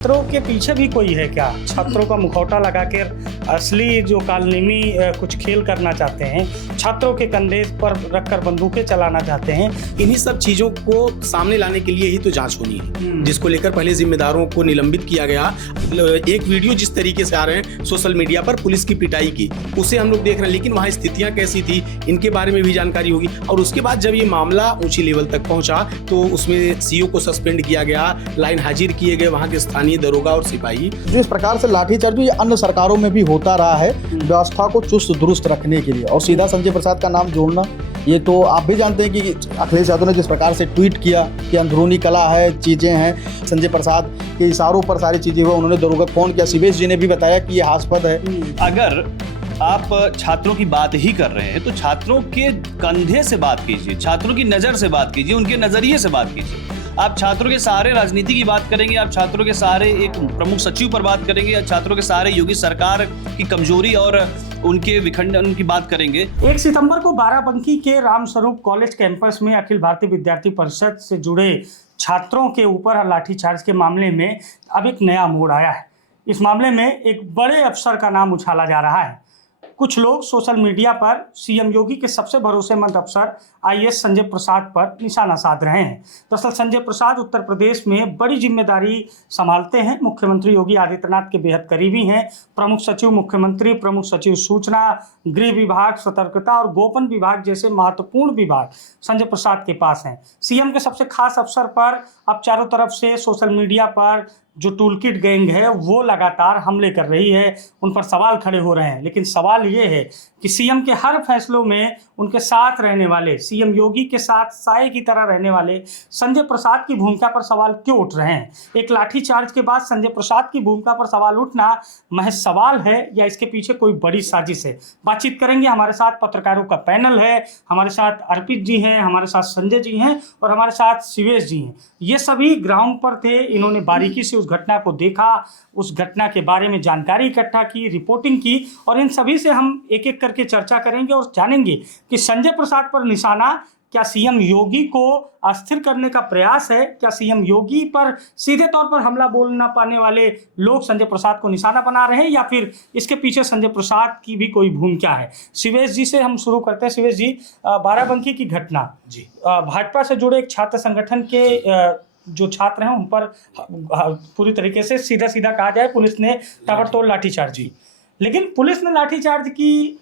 छात्रों के पीछे भी कोई है क्या? छात्रों का मुखौटा लगाकर असली जो कालनेमी कुछ खेल करना चाहते हैं, छात्रों के कंधे पर रखकर बंदूकें चलाना चाहते हैं। इन्हीं सब चीजों को सामने लाने के लिए ही तो जांच होनी है, जिसको लेकर पहले जिम्मेदारों को निलंबित किया गया। एक वीडियो जिस तरीके से आ रहे हैं सोशल मीडिया पर पुलिस की पिटाई की, उसे हम लोग देख रहे हैं, लेकिन वहाँ स्थितियां कैसी थी इनके बारे में भी जानकारी होगी। और उसके बाद जब ये मामला ऊंची लेवल तक पहुंचा तो उसमें सीओ को सस्पेंड किया गया, लाइन हाजिर किए गए वहाँ के स्थानीय दरोगा और सिपाही। जो इस प्रकार से लाठीचार्ज ये अन्य सरकारों में भी होता रहा है व्यवस्था को चुस्त दुरुस्त रखने के लिए, और सीधा संजय प्रसाद का नाम जोड़ना, ये तो आप भी जानते हैं कि अखिलेश यादव ने जिस प्रकार से ट्वीट किया कि अंदरूनी कला है, चीज़ें हैं, संजय प्रसाद के इशारों पर सारी चीज़ें हुई। उन्होंने दरोगा फोन किया, शिवेश जी ने भी बताया कि ये हास्यास्पद है। अगर आप छात्रों की बात ही कर रहे हैं तो छात्रों के कंधे से बात कीजिए, छात्रों की नज़र से बात कीजिए, उनके नज़रिए से बात कीजिए। आप छात्रों के सहारे राजनीति की बात करेंगे, आप छात्रों के सहारे एक प्रमुख सचिव पर बात करेंगे, या छात्रों के सहारे योगी सरकार की कमजोरी और उनके विखंडन की बात करेंगे। 1 सितंबर को बाराबंकी के रामस्वरूप कॉलेज कैंपस में अखिल भारतीय विद्यार्थी परिषद से जुड़े छात्रों के ऊपर लाठीचार्ज के मामले में अब एक नया मोड़ आया है। इस मामले में एक बड़े अफसर का नाम उछाला जा रहा है। कुछ लोग सोशल मीडिया पर सीएम योगी के सबसे भरोसेमंद अफसर आईएएस संजय प्रसाद पर निशाना साध रहे हैं। दरअसल संजय प्रसाद उत्तर प्रदेश में बड़ी जिम्मेदारी संभालते हैं, मुख्यमंत्री योगी आदित्यनाथ के बेहद करीबी हैं। प्रमुख सचिव मुख्यमंत्री, प्रमुख सचिव सूचना, गृह विभाग, सतर्कता और गोपन विभाग जैसे महत्वपूर्ण विभाग संजय प्रसाद के पास हैं। सीएम के सबसे खास अफसर पर अब चारों तरफ से सोशल मीडिया पर जो टूलकिट गैंग है वो लगातार हमले कर रही है, उन पर सवाल खड़े हो रहे हैं। लेकिन सवाल ये है कि सीएम के हर फैसलों में उनके साथ रहने वाले, सीएम योगी के साथ साए की तरह रहने वाले संजय प्रसाद की भूमिका पर सवाल क्यों उठ रहे हैं? एक लाठीचार्ज के बाद संजय प्रसाद की भूमिका पर सवाल उठना महज सवाल है या इसके पीछे कोई बड़ी साजिश है? बातचीत करेंगे। हमारे साथ पत्रकारों का पैनल है, हमारे साथ अर्पित जी हैं, हमारे साथ संजय जी हैं और हमारे साथ शिवेश जी हैं। ये सभी ग्राउंड पर थे, इन्होंने बारीकी से उस घटना को देखा, उस घटना के बारे में जानकारी इकट्ठा की, रिपोर्टिंग की, और इन सभी से हम एक एक करके चर्चा करेंगे और जानेंगे कि संजय प्रसाद पर निशाना क्या सीएम योगी को अस्थिर करने का प्रयास है? क्या सीएम योगी पर सीधे तौर पर हमला बोल ना पाने वाले लोग संजय प्रसाद को निशाना बना रहे हैं, या फिर इसके पीछे संजय प्रसाद की भी कोई भूमिका है? शिवेश जी से हम शुरू करते हैं। शिवेश जी, बाराबंकी की घटना जी, भाजपा से जुड़े एक छात्र संगठन के जो छात्र हैं उन पर पूरी तरीके से सीधा सीधा कहा जाए पुलिस ने ताबड़तोड़ लाठीचार्ज की। लेकिन पुलिस ने लाठीचार्ज की,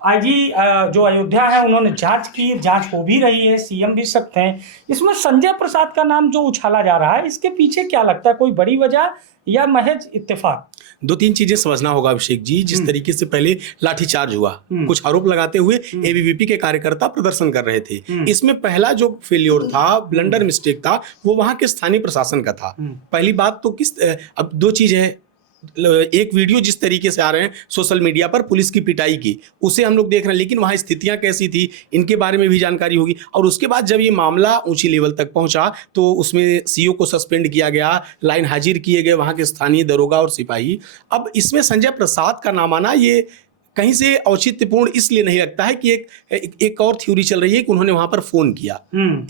आईजी जो अयोध्या है उन्होंने जांच की, जांच हो भी रही है, सीएम भी सख्त हैं। इसमें संजय प्रसाद का नाम जो उछाला जा रहा है, इसके पीछे क्या लगता है, कोई बड़ी वजह या महज इत्तेफाक? 2-3 चीजें समझना होगा अभिषेक जी। जिस तरीके से पहले लाठीचार्ज हुआ, कुछ आरोप लगाते हुए एबीवीपी के कार्यकर्ता प्रदर्शन कर रहे थे। इसमें पहला जो फेल्योर था, ब्लंडर मिस्टेक था, वो वहां के स्थानीय प्रशासन का था। पहली बात तो अब 2 चीज है। एक वीडियो जिस तरीके से आ रहे हैं सोशल मीडिया पर पुलिस की पिटाई की, उसे हम लोग देख रहे हैं, लेकिन वहाँ स्थितियां कैसी थी इनके बारे में भी जानकारी होगी। और उसके बाद जब ये मामला ऊंची लेवल तक पहुंचा तो उसमें सीओ को सस्पेंड किया गया, लाइन हाजिर किए गए वहाँ के स्थानीय दरोगा और सिपाही। अब इसमें संजय प्रसाद का नाम आना ये कहीं से औचित्यपूर्ण इसलिए नहीं लगता है कि एक और थ्योरी चल रही है कि उन्होंने वहां पर फोन किया।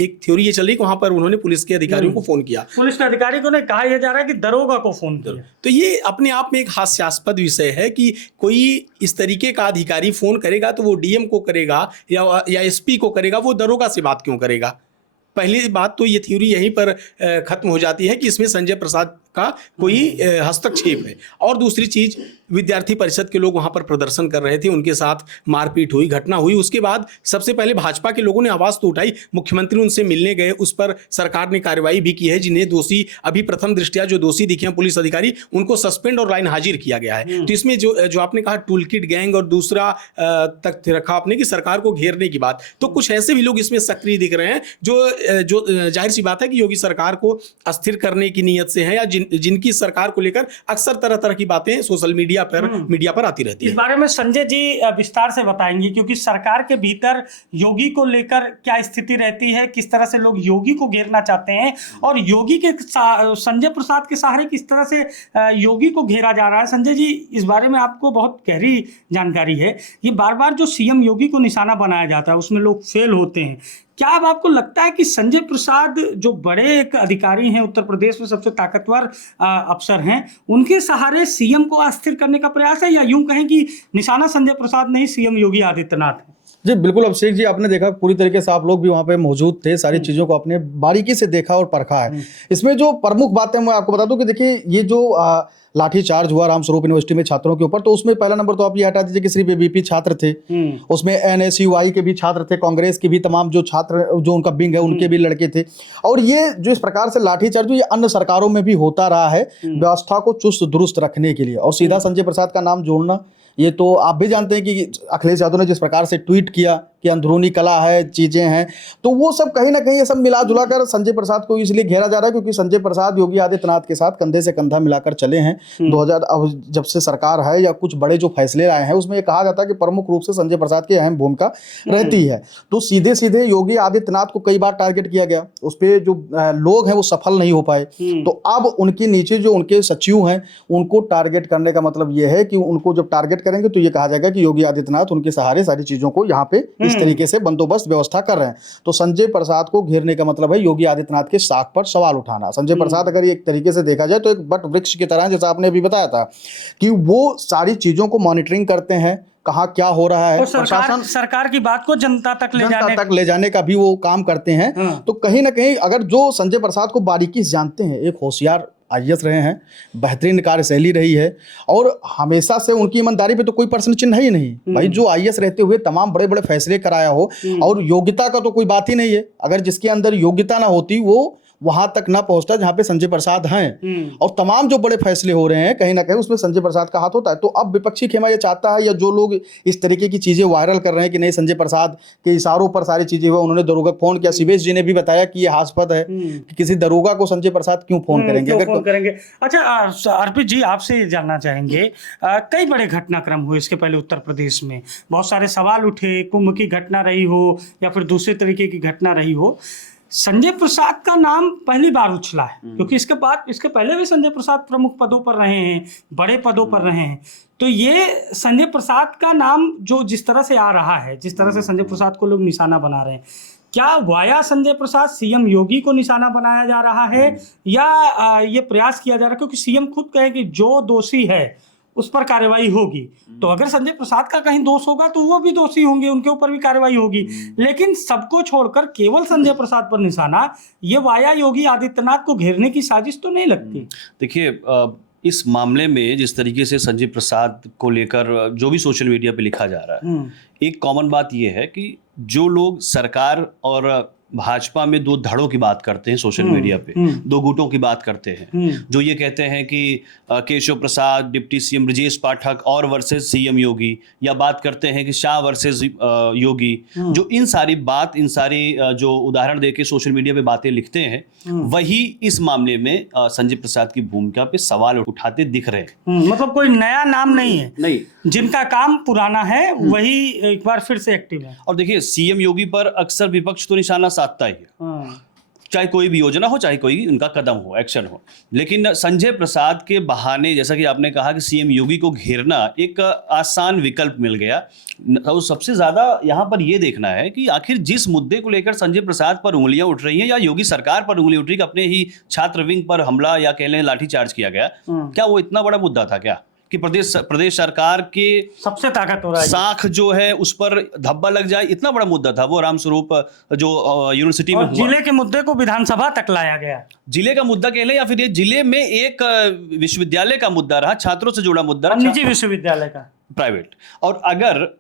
एक थ्योरी ये चल रही है कि वहां पर उन्होंने पुलिस के अधिकारियों को फोन किया। पुलिस के अधिकारी को नहीं कहा यह जा रहा है कि दरोगा को फोन किया। तो ये अपने आप में एक हास्यास्पद विषय है कि कोई इस तरीके का अधिकारी फोन करेगा तो वो डीएम को करेगा या एसपी को करेगा, वो दरोगा से बात क्यों करेगा? पहली बात तो ये थ्योरी यहीं पर खत्म हो जाती है कि इसमें संजय प्रसाद का कोई हस्तक्षेप है। और दूसरी चीज, विद्यार्थी परिषद के लोग वहां पर प्रदर्शन कर रहे थे, उनके साथ मारपीट हुई, घटना हुई। उसके बाद सबसे पहले भाजपा के लोगों ने आवाज तो उठाई, मुख्यमंत्री उनसे मिलने गए, उस पर सरकार ने कार्रवाई भी की है। जिन्हें दोषी, अभी प्रथम दृष्टया जो दोषी दिखे हैं पुलिस अधिकारी, उनको सस्पेंड और लाइन हाजिर किया गया है। तो इसमें जो आपने कहा टूलकिट गैंग, और दूसरा तथ्य रखा आपने कि सरकार को घेरने की बात, तो कुछ ऐसे भी लोग इसमें सक्रिय दिख रहे हैं जो जाहिर सी बात है कि योगी सरकार को अस्थिर करने की नीयत से है, या जिनकी सरकार को लेकर अक्सर तरह तरह की बातें सोशल मीडिया पर आती रहती है। इस बारे में संजय जी विस्तार से बताएंगे, क्योंकि सरकार के भीतर योगी को लेकर क्या स्थिति रहती है, किस तरह से लोग योगी को घेरना चाहते हैं, और योगी के संजय प्रसाद के सहारे किस तरह से योगी को घेरा जा रहा है। संजय जी, इस बारे में आपको बहुत गहरी जानकारी है। ये बार बार जो सीएम योगी को निशाना बनाया जाता है उसमें लोग फेल होते हैं, क्या अब आपको लगता है कि संजय प्रसाद जो बड़े एक अधिकारी हैं, उत्तर प्रदेश में सबसे ताकतवर अफसर हैं, उनके सहारे सीएम को अस्थिर करने का प्रयास है, या यूं कहें कि निशाना संजय प्रसाद नहीं सीएम योगी आदित्यनाथ है? जी बिल्कुल अभिषेक जी, आपने देखा पूरी तरीके से, आप लोग भी वहाँ पे मौजूद थे, सारी चीज़ों को आपने बारीकी से देखा और परखा है। इसमें जो प्रमुख बातें मैं आपको बता दूं कि देखिए, ये जो लाठीचार्ज हुआ रामस्वरूप यूनिवर्सिटी में छात्रों के ऊपर, तो उसमें पहला नंबर तो आप ये हटा दीजिए कि सिर्फ एबीपी छात्र थे, उसमें एनएसयूआई के भी छात्र थे, कांग्रेस के भी तमाम जो छात्र, जो उनका विंग है, उनके भी लड़के थे। और ये जो इस प्रकार से लाठीचार्ज, ये अन्य सरकारों में भी होता रहा है व्यवस्था को चुस्त दुरुस्त रखने के लिए। और सीधा संजय प्रसाद का नाम जोड़ना, ये तो आप भी जानते हैं कि अखिलेश यादव ने जिस प्रकार से ट्वीट किया कि अंदरूनी कला है, चीज़ें हैं, तो वो सब कहीं ना कहीं ये सब मिला जुला कर संजय प्रसाद को इसलिए घेरा जा रहा है क्योंकि संजय प्रसाद योगी आदित्यनाथ के साथ कंधे से कंधा मिलाकर चले हैं। 2000 अब जब से सरकार है या कुछ बड़े जो फैसले आए हैं, उसमें ये कहा जाता है कि प्रमुख रूप से संजय प्रसाद की अहम भूमिका रहती है। तो सीधे सीधे योगी आदित्यनाथ को कई बार टारगेट किया गया, उस पर जो लोग हैं वो सफल नहीं हो पाए। तो अब उनके नीचे जो उनके सचिव हैं, उनको टारगेट करने का मतलब ये है कि उनको जब टारगेट करेंगे तो ये कहा जाएगा कि योगी आदित्यनाथ उनके सहारे सारी चीजों को यहाँ पे इस तरीके से बंदोबस्त व्यवस्था कर रहे हैं। तो संजय प्रसाद को घेरने का मतलब है योगी आदित्यनाथ के साख पर सवाल उठाना। संजय प्रसाद अगर एक तरीके से देखा जाए तो एक बट वृक्ष की तरह, जैसा आपने अभी बताया था कि वो सारी चीजों को मॉनिटरिंग करते हैं, कहाँ क्या हो रहा है, प्रशासन सरकार की बात को जनता तक ले जाने का भी वो काम करते हैं। तो कहीं ना कहीं अगर जो संजय प्रसाद को बारीकी से जानते हैं, एक होशियार आईएएस रहे हैं, बेहतरीन कार्यशैली रही है और हमेशा से उनकी ईमानदारी पे तो कोई प्रश्न चिन्ह ही नहीं। भाई जो आईएएस रहते हुए तमाम बड़े बड़े फैसले कराया हो, और योग्यता का तो कोई बात ही नहीं है। अगर जिसके अंदर योग्यता ना होती वो वहां तक ना पहुंचता जहां पे संजय प्रसाद हैं। और तमाम जो बड़े फैसले हो रहे हैं कहीं ना कहीं उसमें संजय प्रसाद का हाथ होता है। तो अब विपक्षी खेमा ये चाहता है, या जो लोग इस तरीके की चीजें वायरल कर रहे हैं कि नहीं संजय प्रसाद के इशारों पर सारी चीजें हुआ, उन्होंने दरोगा फोन किया। शिवेश जी ने भी बताया कि ये हास्यास्पद है कि किसी दरोगा को संजय प्रसाद क्यों फोन करेंगे, अगर फोन करेंगे। अच्छा अर्पित जी, आपसे ये जानना चाहेंगे, कई बड़े घटनाक्रम हुए इसके पहले उत्तर प्रदेश में, बहुत सारे सवाल उठे, कुंभ की घटना रही हो या फिर दूसरे तरीके की घटना रही हो, संजय प्रसाद का नाम पहली बार उछला है क्योंकि इसके पहले भी संजय प्रसाद प्रमुख पदों पर रहे हैं, बड़े पदों पर रहे हैं। तो ये संजय प्रसाद का नाम जो जिस तरह से आ रहा है, जिस तरह से संजय प्रसाद को लोग निशाना बना रहे हैं, क्या वाया संजय प्रसाद सीएम योगी को निशाना बनाया जा रहा है या ये प्रयास किया जा रहा है क्योंकि सीएम खुद कहे कि जो दोषी है उस पर कार्रवाई होगी, तो अगर संजय प्रसाद का कहीं दोष होगा तो वो भी दोषी होंगे, उनके ऊपर भी कार्रवाई होगी, लेकिन सबको छोड़कर केवल संजय प्रसाद पर निशाना, ये वाया योगी आदित्यनाथ को घेरने की साजिश तो नहीं लगती? देखिए, इस मामले में जिस तरीके से संजय प्रसाद को लेकर जो भी सोशल मीडिया पे लिखा जा रहा है, एक कॉमन बात यह है कि जो लोग सरकार और भाजपा में दो धड़ों की बात करते हैं सोशल मीडिया पे, दो गुटों की बात करते हैं, जो ये कहते हैं कि केशव प्रसाद, डिप्टी सीएम ब्रजेश पाठक और वर्सेस सीएम योगी, या बात करते हैं कि शाह वर्सेस योगी, जो इन सारी जो उदाहरण देके सोशल मीडिया पे बातें लिखते हैं, वही इस मामले में संजय प्रसाद की भूमिका पे सवाल उठाते दिख रहे हैं। मतलब कोई नया नाम नहीं है, नहीं, जिनका काम पुराना है वही एक बार फिर से एक्टिव है। और देखिए, सीएम योगी पर अक्सर विपक्ष तो निशाना साधता ही है, चाहे कोई भी योजना हो, चाहे कोई उनका कदम हो, एक्शन हो, लेकिन संजय प्रसाद के बहाने, जैसा कि आपने कहा कि सीएम योगी को घेरना एक आसान विकल्प मिल गया। तो सबसे ज्यादा यहाँ पर यह देखना है कि आखिर जिस मुद्दे को लेकर संजय प्रसाद पर उंगलियां उठ रही हैं या योगी सरकार पर उंगली उठ रही है, अपने ही छात्र विंग पर हमला या कह लें लाठीचार्ज किया गया, क्या वो इतना बड़ा मुद्दा था क्या कि प्रदेश सरकार के सबसे ताकत हो रहा है साख जो है उस पर धब्बा लग जाए? इतना बड़ा मुद्दा था वो रामस्वरूप जो यूनिवर्सिटी में हुआ। जिले के मुद्दे को विधानसभा तक लाया गया, जिले का मुद्दा कह लें या फिर ये जिले में एक विश्वविद्यालय का मुद्दा रहा, छात्रों से जुड़ा मुद्दा रहा, निजी विश्वविद्यालय का, प्राइवेट। और अगर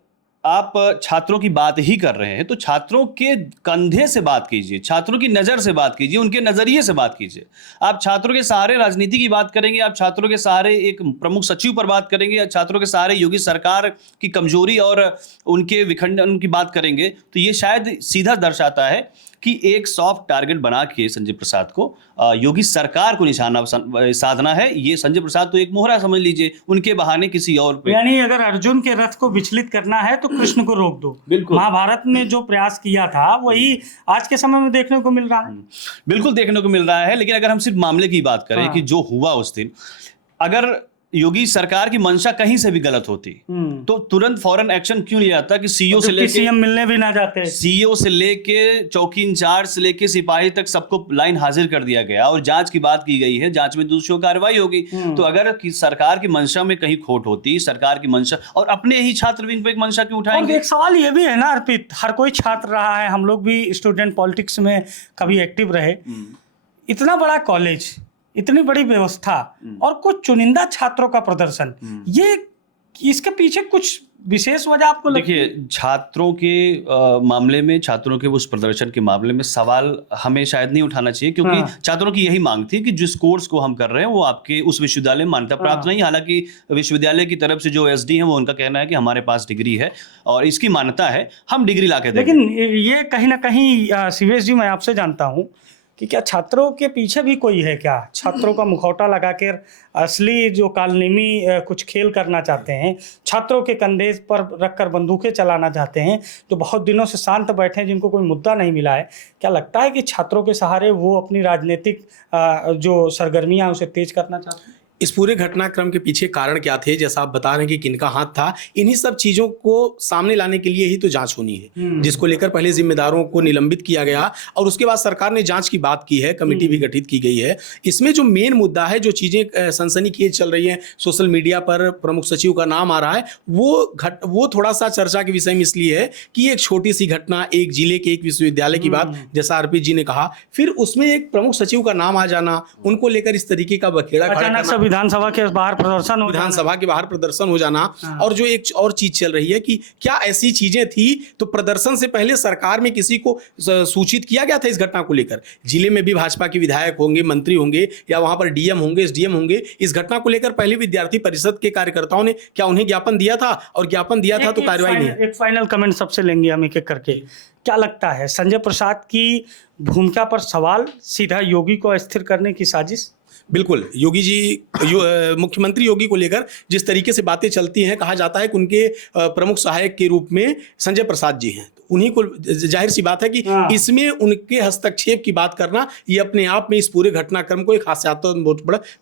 आप छात्रों की बात ही कर रहे हैं तो छात्रों के कंधे से बात कीजिए, छात्रों की नज़र से बात कीजिए, उनके नज़रिए से बात कीजिए। आप छात्रों के सहारे राजनीति की बात करेंगे, आप छात्रों के सहारे एक प्रमुख सचिव पर बात करेंगे, या छात्रों के सहारे योगी सरकार की कमजोरी और उनके विखंडन की बात करेंगे, तो ये शायद सीधा दर्शाता है कि एक सॉफ्ट टारगेट बना के संजय प्रसाद को योगी सरकार को निशाना साधना है। ये संजय प्रसाद तो एक मोहरा समझ लीजिए, उनके बहाने किसी और पे। यानी अगर अर्जुन के रथ को विचलित करना है तो कृष्ण को रोक दो। बिल्कुल, महाभारत में जो प्रयास किया था वही आज के समय में देखने को मिल रहा है। बिल्कुल देखने को मिल रहा है, लेकिन अगर हम सिर्फ मामले की बात करें कि जो हुआ उस दिन, अगर योगी सरकार की मंशा कहीं से भी गलत होती तो तुरंत फौरन एक्शन क्यों लिया जाता कि सीईओ से लेके सीएम मिलने भी ना जाते, सीईओ से लेके चौकी इंचार्ज से लेके सिपाही तक सबको लाइन हाजिर कर दिया गया और जांच की बात की गई है, जांच में दोषियों कार्रवाई होगी। तो अगर सरकार की मंशा में कहीं खोट होती, सरकार की मंशा और अपने ही छात्र विंग पे एक मंशा क्यों और उठाएंगे? एक सवाल ये भी है ना अर्पित, हर कोई छात्र रहा है, हम लोग भी स्टूडेंट पॉलिटिक्स में कभी एक्टिव रहे, इतना बड़ा कॉलेज, इतनी बड़ी व्यवस्था और कुछ चुनिंदा छात्रों का प्रदर्शन, ये इसके पीछे कुछ विशेष वजह आपको लगती है? देखिए, छात्रों के मामले में, छात्रों के उस प्रदर्शन के मामले में सवाल हमें शायद नहीं उठाना चाहिए, क्योंकि छात्रों की यही मांग थी कि जिस कोर्स को हम कर रहे हैं वो आपके उस विश्वविद्यालय में मान्यता प्राप्त नहीं। हालांकि विश्वविद्यालय की तरफ से जो एसडी है वो उनका कहना है कि हमारे पास डिग्री है और इसकी मान्यता है, हम डिग्री ला के देंगे। लेकिन ये कहीं ना कहीं शिवेश जी, मैं आपसे जानता हूँ कि क्या छात्रों के पीछे भी कोई है क्या? छात्रों का मुखौटा लगाकर असली जो कालनेमी कुछ खेल करना चाहते हैं, छात्रों के कंधे पर रखकर बंदूकें चलाना चाहते हैं, जो बहुत दिनों से शांत बैठे हैं, जिनको कोई मुद्दा नहीं मिला है, क्या लगता है कि छात्रों के सहारे वो अपनी राजनीतिक जो सरगर्मियां उसे तेज करना चाहते हैं? इस पूरे घटनाक्रम के पीछे कारण क्या थे, जैसा आप बता रहे हैं कि किनका हाथ था, इन्हीं सब चीज़ों को सामने लाने के लिए ही तो जांच होनी है, जिसको लेकर पहले जिम्मेदारों को निलंबित किया गया और उसके बाद सरकार ने जांच की बात की है, कमेटी भी गठित की गई है। इसमें जो मेन मुद्दा है, जो चीज़ें सनसनीखेज चल रही हैं, सोशल मीडिया पर प्रमुख सचिव का नाम आ रहा है, वो थोड़ा सा चर्चा के विषय में इसलिए है कि एक छोटी सी घटना, एक जिले के एक विश्वविद्यालय की बात, जैसा अर्पित जी ने कहा, फिर उसमें एक प्रमुख सचिव का नाम आ जाना, उनको लेकर इस तरीके का बखेड़ा खड़ा करना, विधानसभा के बाहर प्रदर्शन हो, विधानसभा के बाहर प्रदर्शन हो जाना। और जो एक और चीज चल रही है कि क्या ऐसी चीजें थी तो प्रदर्शन से पहले सरकार में किसी को सूचित किया गया था इस घटना को लेकर? जिले में भी भाजपा के विधायक होंगे, मंत्री होंगे या वहां पर डीएम होंगे, एसडीएम होंगे, इस घटना को लेकर पहले विद्यार्थी परिषद के कार्यकर्ताओं ने क्या उन्हें ज्ञापन दिया था? और ज्ञापन दिया था तो कार्रवाई नहीं। एक फाइनल कमेंट सबसे लेंगे हम एक एक करके। क्या लगता है, संजय प्रसाद की भूमिका पर सवाल, सीधा योगी को अस्थिर करने की साजिश? बिल्कुल, योगी जी, मुख्यमंत्री योगी को लेकर जिस तरीके से बातें चलती हैं, कहा जाता है कि उनके प्रमुख सहायक के रूप में संजय प्रसाद जी हैं, उन्हीं को जाहिर सी बात है कि इसमें उनके हस्तक्षेप की बात करना ये अपने आप में इस पूरे घटनाक्रम को एक हास्यास्पद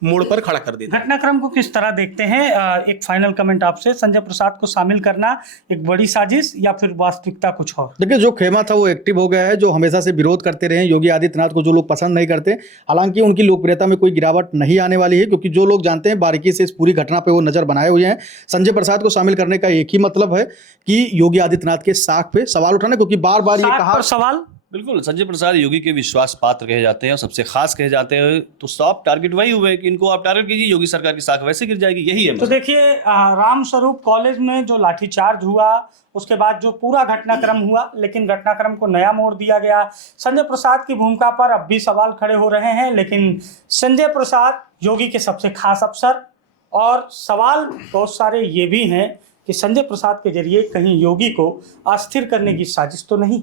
मोड़ पर खड़ा कर देता है। घटनाक्रम को किस तरह देखते हैं? एक फाइनल कमेंट आपसे, संजय प्रसाद को शामिल करना एक बड़ी साजिश या फिर वास्तविकता कुछ और? देखिए, जो खेमा था वो एक्टिव हो गया है, जो हमेशा से विरोध करते रहे योगी आदित्यनाथ को, जो लोग पसंद नहीं करते। हालांकि उनकी लोकप्रियता में कोई गिरावट नहीं आने वाली है, क्योंकि जो लोग जानते हैं बारीकी से इस पूरी घटना पे वो नजर बनाए हुए हैं। संजय प्रसाद को शामिल करने का एक ही मतलब है कि योगी आदित्यनाथ के साख पे सवाल उठाना, क्योंकि बार बार ये कहा सवाल। बिल्कुल, संजय प्रसाद योगी के विश्वास पात्र कहे जाते हैं और सबसे खास कहे जाते हैं, तो सॉफ्ट टारगेट वही हुए कि इनको आप टारगेट कीजिए, योगी सरकार की साख वैसे गिर जाएगी, यही है। तो देखिए, रामस्वरूप कॉलेज में जो लाठीचार्ज हुआ, उसके बाद जो पूरा घटनाक्रम हुआ, लेकिन घटनाक्रम को नया मोड़ दिया गया। संजय प्रसाद की भूमिका पर अब भी सवाल खड़े हो रहे हैं, लेकिन संजय प्रसाद योगी के सबसे खास अफसर, और सवाल बहुत सारे ये भी हैं कि संजय प्रसाद के जरिए कहीं योगी को अस्थिर करने की साजिश तो नहीं?